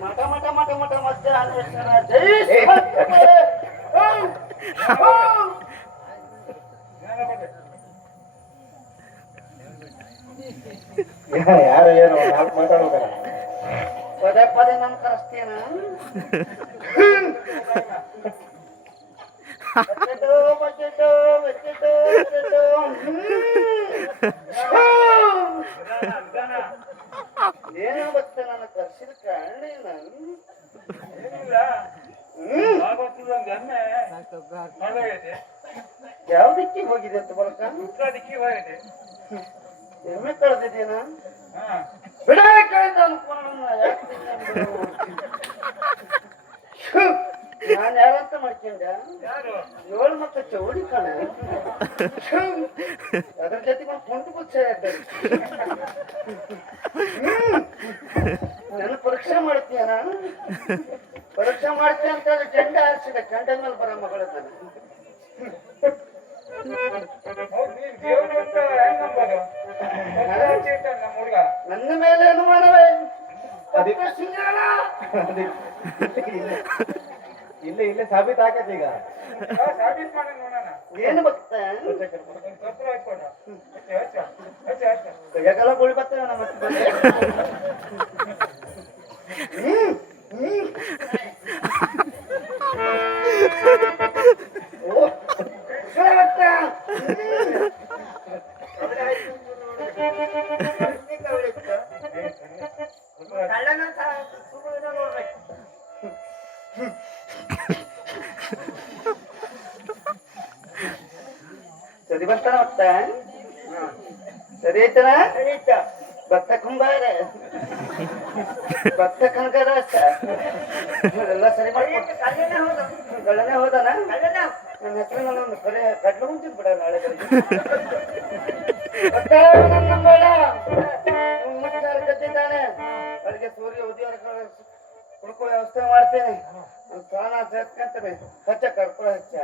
ಮಠ ಮಠ ಮಠ ಮಠ ಮಧ್ಯ ಅನ್ವೇಷಣ ಜೈ ಶಿವಪ್ಪೇ. ಯಾರು ಏನು ನಾಲ್ಕು ಮಾತಾಡೋದಲ್ಲ ಪದೇ ಪದೇ ನಮ್ ಕರೆಸ್ತೀನ ಬಕೆಟು ಬಕೆಟು ಬಕೆಟು ಬಕೆಟು. ಏನೋ ಬತ್ತೆ ನನ್ನ ಕರ್ಸಿದ ಕಾರಣ ಯಾವ ದಿಕ್ಕಿಗೆ ಹೋಗಿದೆ ಅಂತ ಬಲಕ ಎಮ್ಮೆ ಕಳೆದಿದ್ದೇನ ಬಿಡ ಕಳೆದ ಅನ್ಕೊಂಡ ನಾನು ಯಾರಂತ ಮಾಡ್ಕೊಂಡೆ ಏಳು ಮಕ್ಕ ಚೌಡಿ ಕಣ ಅದ್ರ ಜೊತೆಗೆ ಒಂದು ಕುಂಟು ಬುಚ್ಚ ನನ್ನ ಪರೀಕ್ಷೆ ಮಾಡ್ತೀಯನ ಪರೀಕ್ಷೆ ಮಾಡ್ತೀಯ ಅಂತ ಕೆಂಡ ಹಾರಿಸಿದೆ ಕೆಂಡ ಮೇಲೆ ಬರೋ ಮಗಳದ್ದಾನೆ ನನ್ನ ಮೇಲೆ ಅನುಮಾನವೇ ಇಲ್ಲೇ ಇಲ್ಲೇ ಸಾಬೀತ್ ಆಗತ್ತೆ ಈಗ ಏನು ಭಕ್ತ ತೆಗೆಲ್ಲ ಗುಳಿ ಬರ್ತೇವೆ ನಮ್ಮ ಸರಿ ಬರ್ತಾನ ಮತ್ತ ಸರಿ ಐತನ ಭತ್ತ ಕುಂಬಾರ ಭತ್ತ ಕನಕರ ಎಲ್ಲ ಸರಿ ಗಳ್ಳನೆ ಹೋದನ ನನ್ನ ಹೆಸರು ನನ್ನೊಂದು ಕಡೆ ಕಡ್ಲು ಮುಂಚಿದ್ ಬಿಡ ನಾಳೆ ಗದ್ದಿದ್ದಾನೆ ಅಲ್ಲಿಗೆ ಸೂರ್ಯ ಉದ್ಯೋಗ ಕುಡ್ಕೋ ವ್ಯವಸ್ಥೆ ಮಾಡ್ತೇನೆ ಸ್ನಾನ ಸೇರ್ಕಂತೇನೆ ಹಚ್ಚ ಕರ್ಕೊ ಹಚ್ಚ